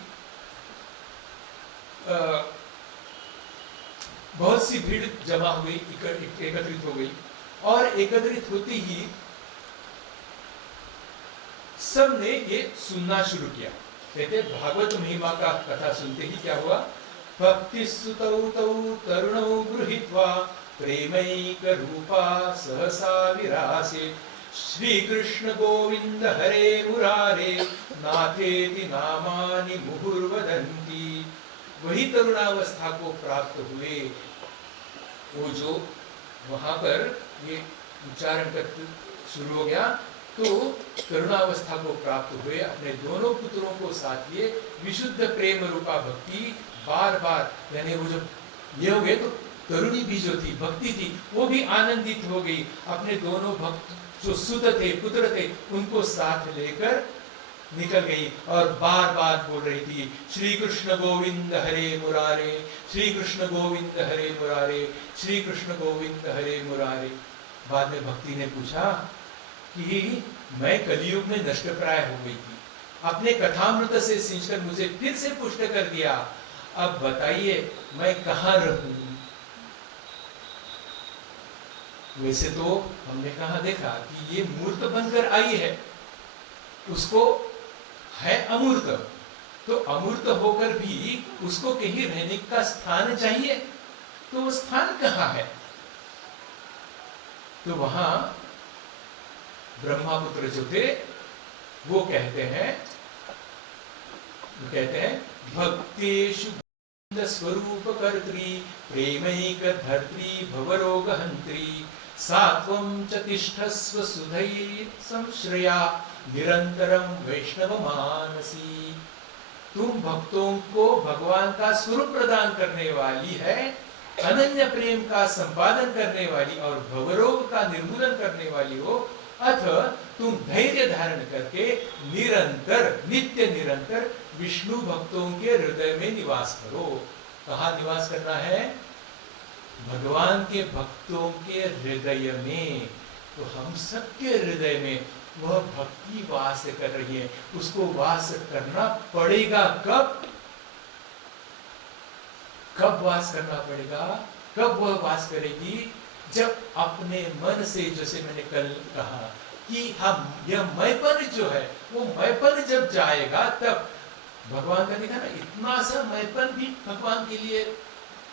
बहुत सी भीड़ जमा हो गई, एकत्रित हो गई, और एकत्रित होती ही सब ने ये सुनना शुरू किया। कहते भागवत महिमा का कथा सुनते ही क्या हुआ, भक्ति सुतौ तौ तरुणौ गृहीत्वा प्रेमैक रूपा सहसा विरासे, श्री कृष्ण गोविंद हरे मुरारे नाथेति नामानि मुहुर्वदन्ति। वही तरुणावस्था को प्राप्त हुए, वो जो वहां पर ये उच्चारण करते शुरू हो गया, तो तरुणावस्था को प्राप्त हुए, अपने दोनों पुत्रों को साथ लिए विशुद्ध प्रेम रूपा भक्ति बार बार, यानी वो जब ये हो गए तो तरुणी भी जो थी, भक्ति थी, वो भी आनंदित हो गई, अपने दोनों भक्त जो सुत थे, पुत्र थे, उनको साथ लेकर निकल गई और बार बार बोल रही थी, श्री कृष्ण गोविंद हरे मुरारे, श्री कृष्ण गोविंद हरे मुरारे, श्री कृष्ण गोविंद हरे मुरारे। बाद में भक्ति ने पूछा कि मैं कलियुग में नष्ट प्राय हो गई थी, अपने कथामृत से सिंचकर मुझे फिर से पुष्ट कर दिया, अब बताइए मैं कहाँ रहूं। वैसे तो हमने कहा देखा कि ये मूर्त बनकर आई है, उसको है अमूर्त, तो अमूर्त होकर भी उसको कहीं रहने का स्थान चाहिए, तो वो स्थान कहाँ है। तो वहां ब्रह्मापुत्र जो थे वो कहते हैं भक्तेषु स्वरूप कर्त्री प्रेमैक धर्त्री भवरोग हंत्री, सात्वं च तिष्ठस्व सुधैर्य संश्रया निरंतरम वैष्णव मानसी। तुम भक्तों को भगवान का स्वरूप प्रदान करने वाली है, अनन्य प्रेम का संपादन करने वाली और भवरोग का निर्मूलन करने वाली हो, अथ तुम धैर्य धारण करके निरंतर नित्य निरंतर विष्णु भक्तों के हृदय में निवास करो। कहाँ निवास करना है? भगवान के भक्तों के हृदय में। तो हम सबके हृदय में वह भक्ति वास कर रही है, उसको वास करना पड़ेगा। कब कब वास करना पड़ेगा? कब वह वास करेगी? जब अपने मन से, जैसे मैंने कल कहा कि हम यह मैंपन जो है वो मैंपन जब जाएगा तब भगवान का देखा ना, इतना सा मैंपन भी भगवान के लिए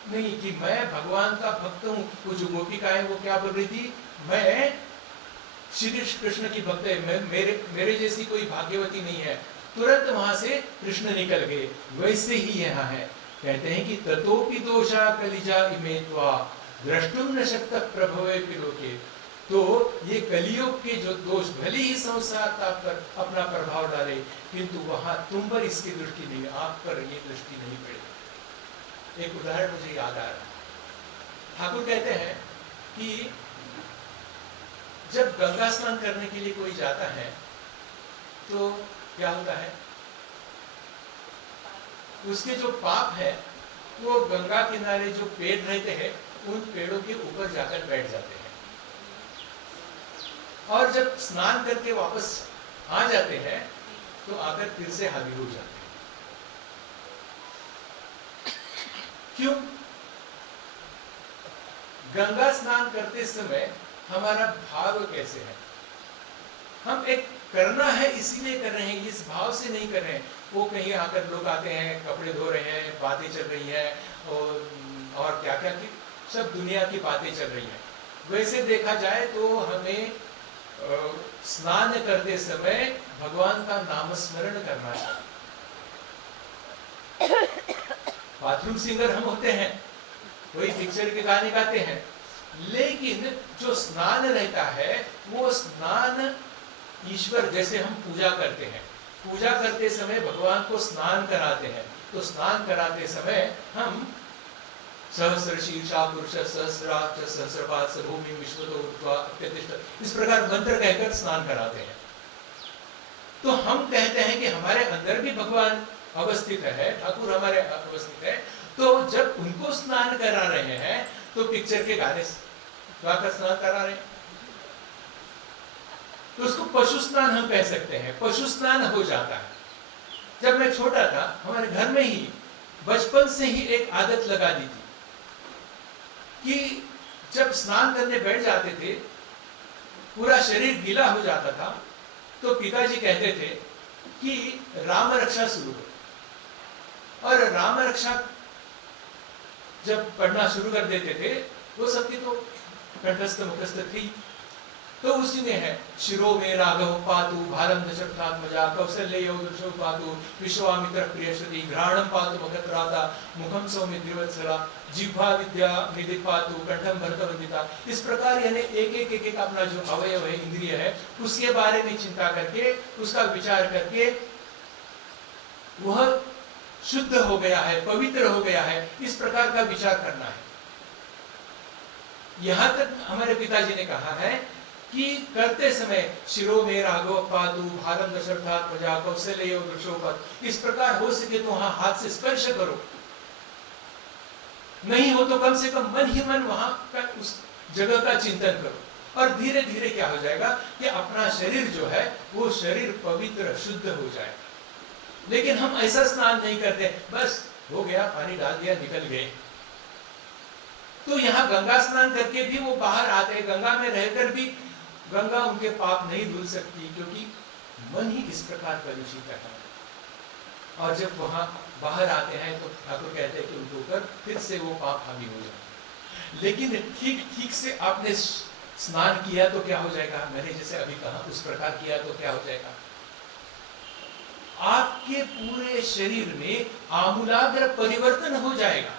नहीं कि मैं भगवान का भक्त हूँ। वो जो गोपिका है वो क्या बोल रही थी, मैं श्री कृष्ण की भक्त है, मेरे जैसी कोई भाग्यवती नहीं है। तुरंत वहां से कृष्ण निकल गए। वैसे ही यहाँ है, कहते हैं कि ततोपि दोषा कलिजा इमे त्वा द्रष्टुम न शक्तः प्रभवे पिलोके। तो ये कलियुग के जो दोष भले ही संसार पर अपना प्रभाव डाले, किंतु वहां तुम पर इसकी दृष्टि नहीं, आप पर ये दृष्टि नहीं पड़ेगी। एक उदाहरण मुझे याद आ रहा है। ठाकुर कहते हैं कि जब गंगा स्नान करने के लिए कोई जाता है तो क्या होता है, उसके जो पाप है वो गंगा किनारे जो पेड़ रहते हैं उन पेड़ों के ऊपर जाकर बैठ जाते हैं, और जब स्नान करके वापस आ जाते हैं तो आकर फिर से हावी हो जाते हैं। क्यों? गंगा स्नान करते समय हमारा भाव कैसे है? हम एक करना है इसीलिए कर रहे हैं, इस भाव से नहीं कर रहे हैं। वो कहीं आकर लोग आते हैं, कपड़े धो रहे हैं, बातें चल रही हैं, और क्या क्या की सब दुनिया की बातें चल रही हैं। वैसे देखा जाए तो हमें स्नान करते समय भगवान का नाम स्मरण करना चाहिए। बाथरूम सिंगर हम होते हैं, कोई पिक्चर के गाने गाते हैं, लेकिन जो स्नान रहता है वो स्नान ईश्वर, जैसे हम पूजा करते हैं, पूजा करते समय भगवान को स्नान कराते हैं, तो स्नान कराते समय हम सहस्र शीर्षा पुरुष सहस्राक्ष सहस्रपाद भूमि विश्वतो उद्वा अत्यतिष्ठ, इस प्रकार मंत्र कहकर स्नान कराते हैं। तो हम कहते हैं कि हमारे अंदर भी भगवान अवस्थित है, ठाकुर हमारे अवस्थित है, तो जब उनको स्नान करा रहे हैं तो पिक्चर के गाने गाकर स्नान करा रहे हैं, तो उसको पशु स्नान हम कह सकते हैं, पशु स्नान हो जाता है। जब मैं छोटा था, हमारे घर में ही बचपन से ही एक आदत लगा दी थी कि जब स्नान करने बैठ जाते थे, पूरा शरीर गीला हो जाता था, तो पिताजी कहते थे कि राम रक्षा शुरू करो, और राम रक्षा जब पढ़ना शुरू कर देते थे, वो सबकी तो कंठस्थ मुखस्थ थी, तो उसी में है शिरो में राघव पातु भारम दशरथात्मजा कौशल्य दृशो पातु विश्वामित्र प्रियश्रुति घ्राणम पातु मगत्राता मुखम सौमित्रिवत्सला जिह्वा विद्या निधि पातु कंठम भरतवंदिता। इस प्रकार यानी एक एक अपना जो अवयव है, इंद्रिय है, उसके बारे में चिंता करके, उसका विचार करके वह शुद्ध हो गया है, पवित्र हो गया है, इस प्रकार का विचार करना है। यहां तक हमारे पिताजी ने कहा है कि करते समय शिरो में राघव पातु भारम दशरथात्मजा कौशल्य दृशोपत, इस प्रकार हो सके तो वहां हाथ से स्पर्श करो, नहीं हो तो कम से कम मन ही मन वहां का उस जगह का चिंतन करो, और धीरे धीरे क्या हो जाएगा कि अपना शरीर जो है वो शरीर पवित्र शुद्ध हो जाए। लेकिन हम ऐसा स्नान नहीं करते, बस हो गया, पानी डाल दिया, निकल गए। तो यहाँ गंगा स्नान करके भी वो बाहर आते हैं, गंगा में रहकर भी गंगा उनके पाप नहीं धुल सकती, क्योंकि मन ही इस प्रकार कलुषित है। और जब वहां बाहर आते हैं तो ठाकुर कहते हैं कि उनके ऊपर फिर से वो पाप हावी हो जाए। लेकिन ठीक से आपने स्नान किया तो क्या हो जाएगा, मैंने जैसे अभी कहा उस प्रकार किया तो क्या हो जाएगा, आपके पूरे शरीर में आमूलाग्र परिवर्तन हो जाएगा,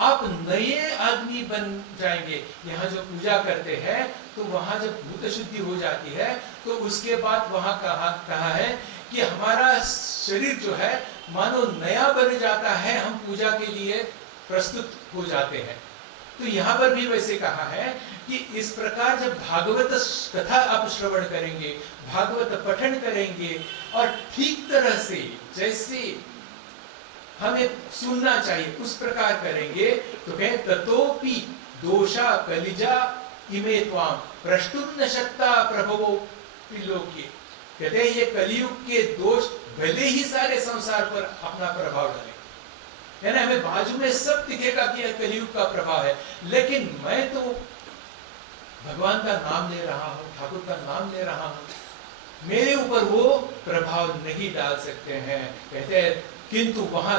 आप नए आदमी बन जाएंगे। यहाँ जो पूजा करते हैं तो वहां जब भूत शुद्धि हो जाती है तो उसके बाद वहां कहा है कि हमारा शरीर जो है मानो नया बन जाता है, हम पूजा के लिए प्रस्तुत हो जाते हैं। तो यहाँ पर भी वैसे कहा है कि इस प्रकार जब भागवत कथा आप श्रवण करेंगे, भागवत पठन करेंगे, और ठीक तरह से जैसे हमें सुनना चाहिए उस प्रकार करेंगे, तो कहे ततोपि दोषा कलिजा इमे त्वाम प्रष्टुम न शक्ता प्रभवो पिलोके। कहते हैं ये कलियुग के दोष भले ही सारे संसार पर अपना प्रभाव डाले, है ना, हमें बाजू में सब दिखेगा कि यह कलयुग का प्रभाव है, लेकिन मैं तो भगवान का नाम ले रहा हूँ, ठाकुर का नाम ले रहा हूँ, मेरे ऊपर वो प्रभाव नहीं डाल सकते हैं। कहते हैं किंतु वहां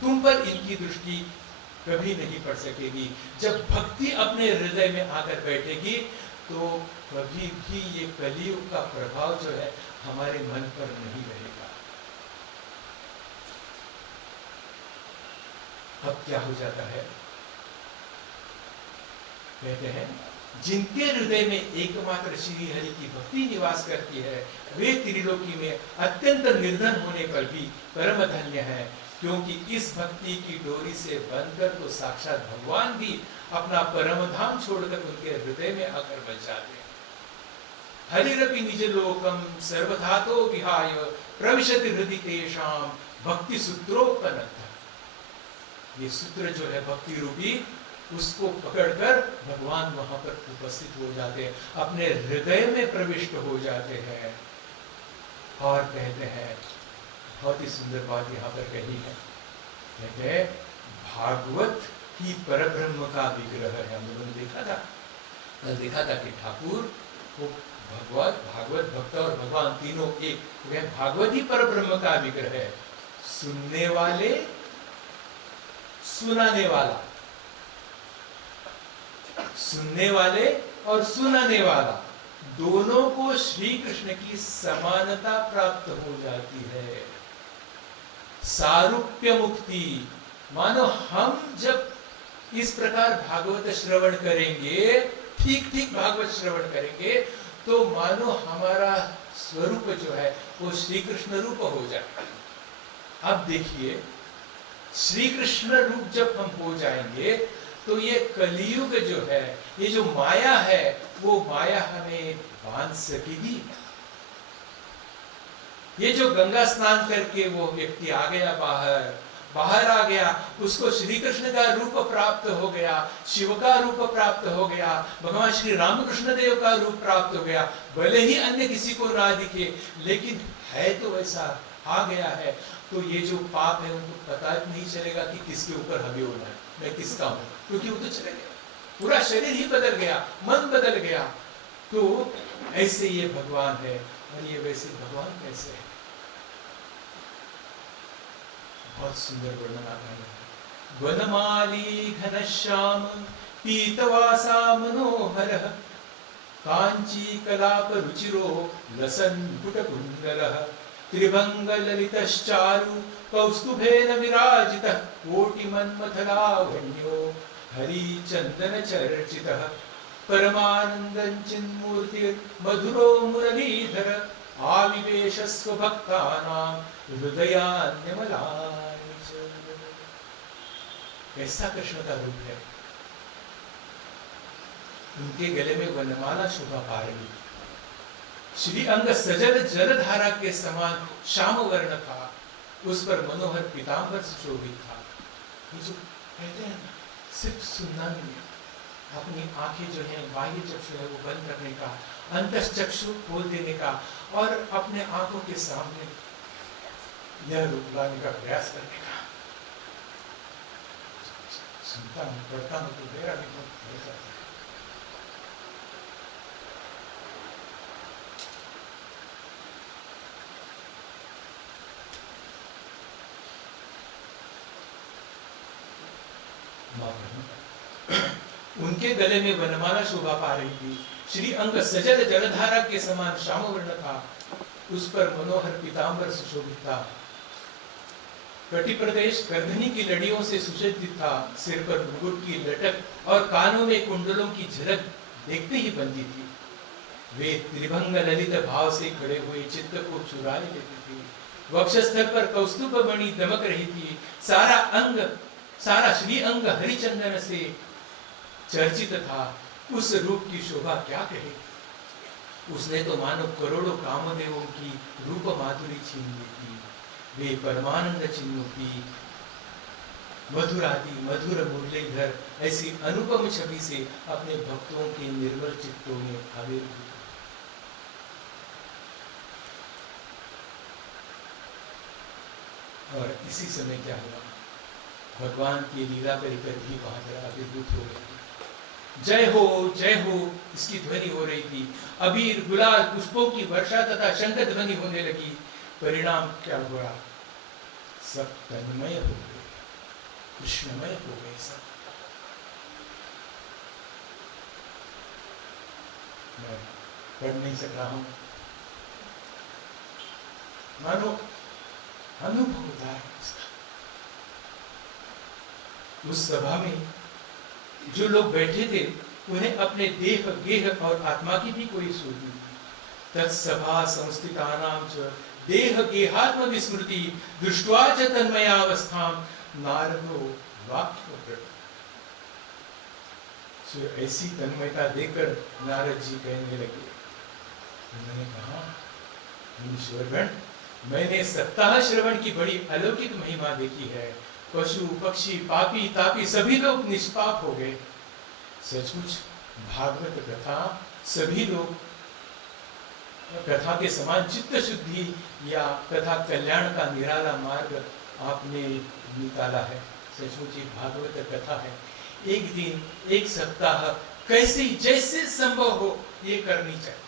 तुम पर इनकी दृष्टि कभी नहीं पड़ सकेगी। जब भक्ति अपने हृदय में आकर बैठेगी तो कभी भी ये कलयुग का प्रभाव जो है हमारे मन पर नहीं रहेगा। अब क्या हो जाता है, कहते हैं जिनके हृदय में एकमात्र श्री हरि की भक्ति निवास करती है वे त्रिलोकी में अत्यंत निर्धन होने पर भी परम धन्य है, क्योंकि इस भक्ति की डोरी से बंधकर तो साक्षात भगवान भी अपना परम धाम छोड़कर उनके हृदय में आकर बच जाते हैं। हरिरपि निज लोकम सर्वधातो विहाय प्रविशति हृदि तेषाम भक्ति सूत्रोपनद्ध। ये सूत्र जो है भक्ति रूपी, उसको पकड़कर भगवान वहां पर उपस्थित हो जाते हैं, अपने हृदय में प्रविष्ट हो जाते हैं। और कहते हैं, बहुत ही सुंदर बात यहाँ पर कही है, कहते हैं भागवत ही परब्रह्म का विग्रह है। हम लोगों ने देखा था कि ठाकुर को भागवत भक्त और भगवान तीनों एक, वह भागवत ही परब्रह्म का विग्रह है। सुनने वाले, सुनाने वाला, सुनने वाले और सुनाने वाला दोनों को श्री कृष्ण की समानता प्राप्त हो जाती है। सारूप्य मुक्ति, मानो हम जब इस प्रकार भागवत श्रवण करेंगे, ठीक ठीक भागवत श्रवण करेंगे, तो मानो हमारा स्वरूप जो है वो श्री कृष्ण रूप हो जाएगा। अब देखिए, श्री कृष्ण रूप जब हम हो जाएंगे तो ये कलियुग जो है, ये जो माया है, वो माया हमें बांध सकेगी? ये जो गंगा स्नान करके वो व्यक्ति आ गया बाहर आ गया, उसको श्री कृष्ण का रूप प्राप्त हो गया, शिव का रूप प्राप्त हो गया, भगवान श्री रामकृष्ण देव का रूप प्राप्त हो गया, भले ही अन्य किसी को ना दिखे, लेकिन है तो वैसा आ गया है, तो ये जो पाप है उनको पता नहीं चलेगा कि किसके ऊपर हमें होना है, मैं किसका हूं, क्योंकि वो तो चले गया, पूरा शरीर ही बदल गया, मन बदल गया। तो ऐसे ये भगवान है और ये वैसे भगवान कैसे है? बहुत सुंदर वर्णन आता है। वनमाली घनश्याम पीतवासा मनोहरः कांची कलाप रुचिरो लसन कुटकुंडलः त्रिभंग ललितश्चारु कौस्तुभेन विराजितः कोटिमन्मथलावण्यो हरिचंदन चर्चितः परमानंदं चिन्मूर्ति मधुरो मुरलीधर आविवेश स्वभक्तानां हृदयान्यमलानि च। कैसा कृष्ण का रूप है, उनके गले में वनमाला शोभा पा रही, श्री अंग सजल जलधारा के समान श्याम वर्ण था, उस पर मनोहर पीतांबर सुशोभित था। ये जो कहते हैं सिर्फ सुनना नहीं, अपनी आंखें जो है बाह्य चक्षु है वो बंद रखने का, अंतश्चक्षु खोल देने का और अपने आंखों के सामने यह रूप लाने का प्रयास करने का। सुनता हूँ, पढ़ता हूँ तो मेरा भी मन हो जाता है। उनके गले में वनमाला शोभा पा रही थी, श्री अंग सजल जलधारा के समान श्याम वर्ण था, उस पर मनोहर पीतांबर सुशोभित था, कटि प्रदेश गर्दनी की लड़ियों से सुसज्जित था, सिर पर मुकुट की लटक और कानों में कुंडलों की झलक देखते ही बनती थी। वे त्रिभंग ललित भाव से खड़े हुए चित्त को चुरा लेती थी, वक्षस्थल पर कौस्तुभ मणि दमक रही थी, सारा श्री अंग हरिचंदन से चर्चित था। उस रूप की शोभा क्या कहे, उसने तो मानो करोड़ों कामदेवों की रूप माधुरी छीन ली थी। वे परमानंद चिन्मुखी मधुरादि मधुर मुरलीधर ऐसी अनुपम छवि से अपने भक्तों के निर्मल चित्तों में आविर्भूत। और इसी समय क्या हुआ, भगवान की लीला परिकर भी वहां पर अभिभूत हो गई। जय हो इसकी ध्वनि हो रही थी। अबीर गुलाल पुष्पों की वर्षा तथा शंख ध्वनि होने लगी। परिणाम क्या हुआ? सब तन्मय हो गए, कृष्णमय हो गए सब। मैं पढ़ नहीं सक रहा हूं, मानो अनुभव होता है उसका। उस सभा में जो लोग बैठे थे उन्हें अपने देह गेह और आत्मा की भी कोई सूझ नहीं थी। तत्सभा संस्थितानां च देह गेहात्म विस्मृति दृष्ट्वा च तन्मयावस्थां नारदो वाक्य। ऐसी तन्मयता देखकर नारद जी कहने लगे, उन्होंने कहा, मुनीश्वरगण, मैंने सप्ताह श्रवण की बड़ी अलौकिक महिमा देखी है। पशु पक्षी पापी तापी सभी लोग निष्पाप हो गए। सचमुच भागवत कथा सभी लोग कथा के समान चित्त शुद्धि या कथा कल्याण का निराला मार्ग आपने निकाला है। सचमुच ये भागवत कथा है। एक दिन एक सप्ताह कैसे जैसे संभव हो ये करनी चाहिए।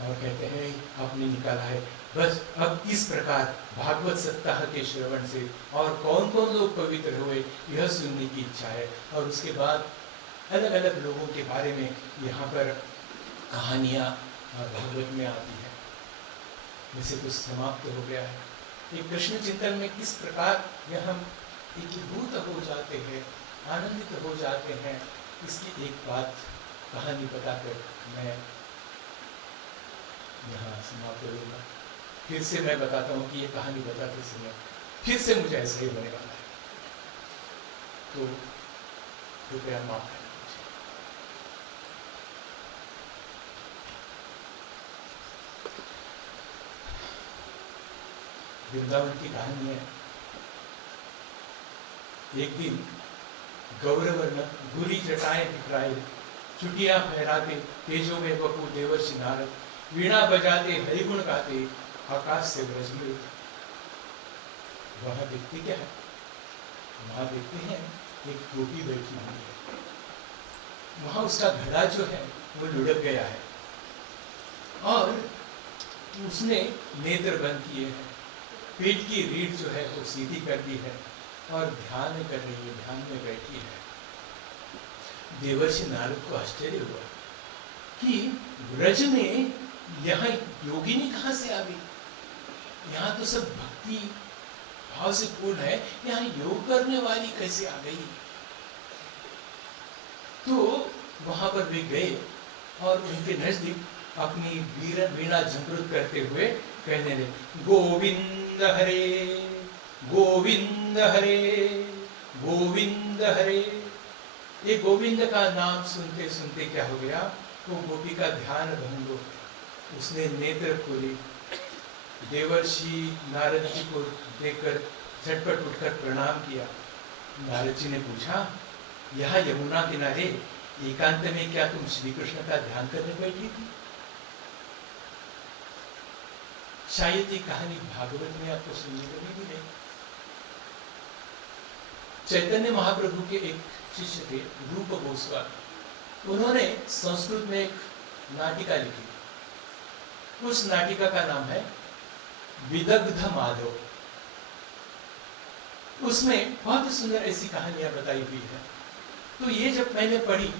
और कहते हैं आपने निकाला है। बस अब इस प्रकार भागवत सप्ताह के श्रवण से और कौन कौन लोग पवित्र हुए यह सुनने की इच्छा है। और उसके बाद अलग अलग लोगों के बारे में यहाँ पर कहानियाँ भागवत में आती है। वैसे तो समाप्त हो गया है। ये कृष्ण चिंतन में किस प्रकार यह हम एकीभूत हो जाते हैं, आनंदित हो जाते हैं, इसकी एक बात कहानी बताकर मैं यहाँ समाप्त करूँगा। फिर से मैं बताता हूँ कि ये कहानी बताते समय फिर से मुझे ऐसा ही होने वाला है, तो कृपया माफ करें मुझे। वृंदावन की कहानी है। एक दिन गौरवर्ण भूरी जटाएं बिखराए, चुटियां फहराते तेजो में बपू देवर्षि नारद, वीणा बजाते हरिगुण गाते आकाश से ब्रज में उतरे। वहां देखते क्या है? वहां देखते हैं एक गोपी बैठी हुई है। वहां उसका घड़ा जो है वो लुढ़क गया है और उसने नेत्र बंद किए हैं, पेट की रीढ़ जो है वो सीधी कर दी है और ध्यान कर रही है, ध्यान में बैठी है। देवर्षि नारद को आश्चर्य हुआ कि ब्रज में यहाँ योगिनी कहाँ से आ गई? यहाँ तो सब भक्ति भाव से पूर्ण है, यहाँ योग करने वाली कैसे आ गई? तो वहां पर वे गए और उनके नजदीक अपनी वीणा झंकृत करते हुए कहने लगे, गोविंद हरे गोविंद हरे गोविंद हरे। ये गोविंद का नाम सुनते सुनते क्या हो गया? वो गोपी का ध्यान भंग हो गया। उसने नेत्र खोले, देवर्षि नारद जी को देखकर झटपट उठकर प्रणाम किया। नारद जी ने पूछा, यहाँ यमुना किनारे एकांत में क्या तुम श्री कृष्ण का ध्यान करने बैठी थी? शायद ये कहानी भागवत में आपको सुनने को नहीं मिलेगी। चैतन्य महाप्रभु के एक शिष्य थे रूप गोस्वामी, उन्होंने संस्कृत में एक नाटिका लिखी। उस नाटिका का नाम है विदग्ध माधव। उसमें बहुत सुंदर ऐसी कहानियां बताई हुई है। तो ये जब मैंने पढ़ी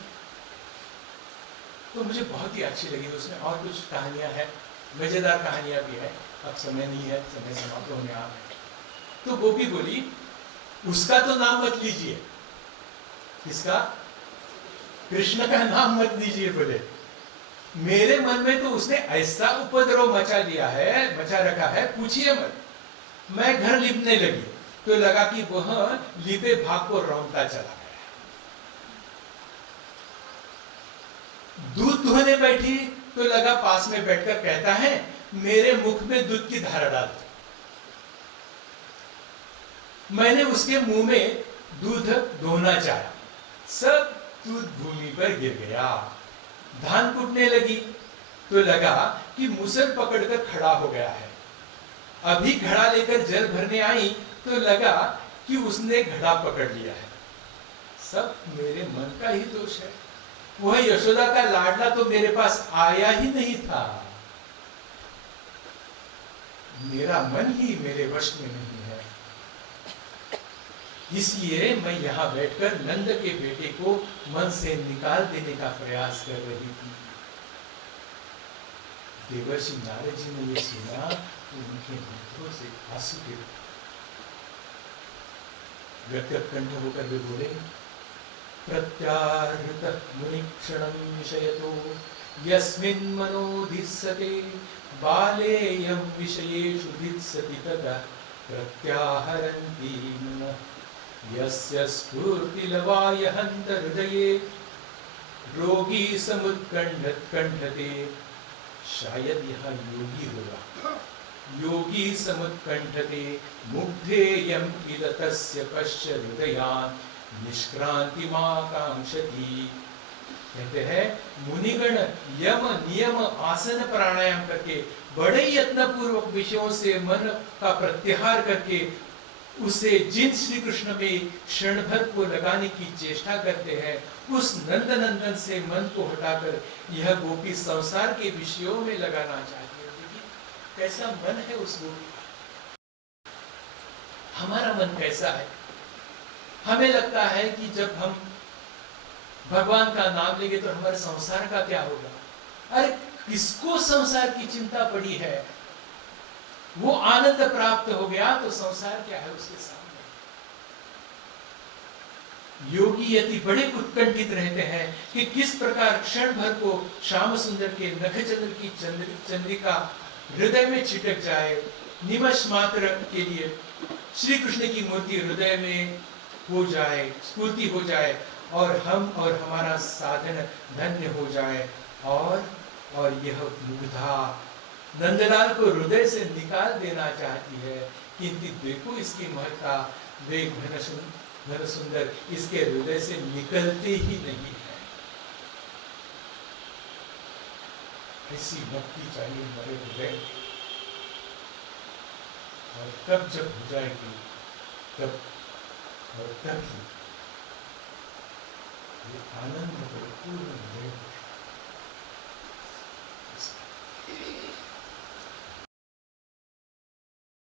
तो मुझे बहुत ही अच्छी लगी। उसमें और कुछ कहानियां हैं, मजेदार कहानियां भी है। अब समय नहीं है, समय समाप्त होने आ है। तो गोपी बोली, उसका तो नाम मत लीजिए। किसका? कृष्ण का नाम मत लीजिए। बोले, मेरे मन में तो उसने ऐसा उपद्रव मचा दिया है, मचा रखा है, पूछिए मत। मैं घर लिपने लगी तो लगा कि वह लिपे भाग को रौंदता चला गया। दूध धोने बैठी तो लगा पास में बैठकर कहता है, मेरे मुख में दूध की धारा डाल। मैंने उसके मुंह में दूध धोना चाहा, सब दूध भूमि पर गिर गया। धान कूटने लगी तो लगा कि मुसल पकड़कर खड़ा हो गया है। अभी घड़ा लेकर जल भरने आई तो लगा कि उसने घड़ा पकड़ लिया है। सब मेरे मन का ही दोष है। वह यशोदा का लाडला तो मेरे पास आया ही नहीं था। मेरा मन ही मेरे वश में नहीं है। इसलिए मैं यहाँ बैठकर नंद के बेटे को मन से निकाल देने का प्रयास कर रही थी। देवर्षि नारद जी ने ये सुना तो उनके नेत्रों से आंसू गिरे। गदगद कंठ होकर वे बोले, प्रत्याहृत मुनिक्षणं विषयतो यस्मिन् मनोधिस्सते बालेयं विषयेषु धित्सति तदा प्रत्याहरन्ति मनः यस्य स्फूर्तिलवायहन्त हृदये रोगी समुत्कण्ठते। शायद यह योगी होगा। योगी समुत्कण्ठते मुग्धेयं किल तस्य पश्य हृदयान् निष्क्रांतिमाकांक्षति। कहते हैं मुनिगण यम नियम आसन प्राणायाम करके बड़े यत्न पूर्वक विषयों से मन का प्रत्याहार करके उसे जिन श्री कृष्ण में क्षण भर को लगाने की चेष्टा करते हैं, उस नंद नंदन से मन को हटाकर यह गोपी संसार के विषयों में लगाना चाहती है। देखिए कैसा मन है उस गोपी का। हमारा मन कैसा है? हमें लगता है कि जब हम भगवान का नाम लेंगे तो हमारे संसार का क्या होगा। अरे किसको संसार की चिंता पड़ी है? वो आनंद प्राप्त हो गया तो संसार क्या है उसके सामने। योगी यति बड़े उत्कंठित रहते हैं कि किस प्रकार क्षण भर को श्याम सुंदर के नखचंद्र की चंद्रिका हृदय में छिटक जाए, निमष मात्र के लिए श्री कृष्ण की मूर्ति हृदय में हो जाए, स्फूर्ति हो जाए और हम और हमारा साधन धन्य हो जाए। और यह मुग्धा नंदलाल को हृदय से निकाल देना चाहती है, किंतु देखो इसकी महत्ता, वे घन सुंदर इसके हृदय से निकलते ही नहीं है। ऐसी भक्ति चाहिए हमारे हृदय। और तब जब हो जाएगी तब और तभी ये आनंद भरपूर हृदय